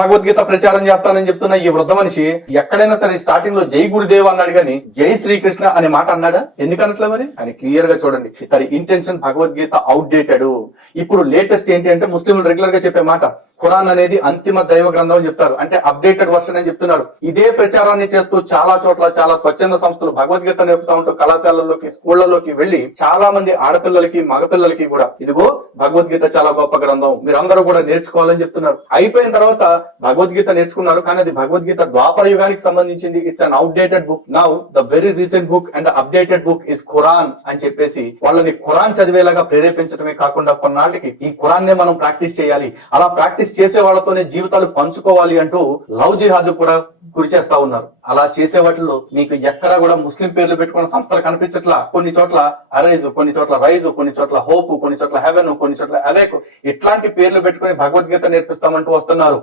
భగవద్గీత ప్రచారం చేస్తానని చెప్తున్న ఈ వృద్ధ మనిషి ఎక్కడైనా సరే స్టార్టింగ్ లో జై గురుదేవ్ అన్నాడు గాని జై శ్రీకృష్ణ అనే మాట అన్నాడా? ఎందుకనట్లే మరి అని క్లియర్ గా చూడండి. తన ఇంటెన్షన్ భగవద్గీత అవుట్డేటెడ్. ఇప్పుడు లేటెస్ట్ ఏంటి అంటే ముస్లింలు రెగ్యులర్ గా చెప్పే మాట ఖురాన్ అనేది అంతిమ దైవ గ్రంథం అని చెప్తారు, అంటే అప్డేటెడ్ వర్షన్ అని చెప్తున్నారు. ఇదే ప్రచారాన్ని చేస్తూ చాలా చోట్ల చాలా స్వచ్ఛంద సంస్థలు భగవద్గీత నేర్పుతా ఉంటూ కళాశాలల్లోకి స్కూళ్లలోకి వెళ్లి చాలా మంది ఆడపిల్లలకి మగపిల్లలకి కూడా ఇదిగో భగవద్గీత చాలా గొప్ప గ్రంథం, మీరందరూ కూడా నేర్చుకోవాలని చెప్తున్నారు. అయిపోయిన తర్వాత భగవద్గీత నేర్చుకున్నారు, కానీ అది భగవద్గీత ద్వాపర యుగానికి సంబంధించింది. It's an outdated book. Now the very recent book and the updated book is Quran అని చెప్పేసి వాళ్ళని ఖురాన్ చదివేలాగా ప్రేరేపించడమే కాకుండా కొన్నాళ్ళకి ఈ ఖురాన్ నే మనం ప్రాక్టీస్ చేయాలి, అలా ప్రాక్టీస్ చేసే వాళ్ళతోనే జీవితాలు పంచుకోవాలి అంటూ లవ్ జిహాద్ కూడా గురి చేస్తా ఉన్నారు. అలా చేసే వాటిలో మీకు ఎక్కడా కూడా ముస్లిం పేర్లు పెట్టుకున్న సంస్థలు కనిపించట్లా. కొన్ని చోట్ల అరైజ్, కొన్ని చోట్ల రైజ్, కొన్ని చోట్ల హోప్, కొన్ని చోట్ల హెవెన్, కొన్ని చోట్ల అవేక్, ఇట్లాంటి పేర్లు పెట్టుకుని భగవద్గీత నేర్పిస్తామంటూ వస్తున్నారు.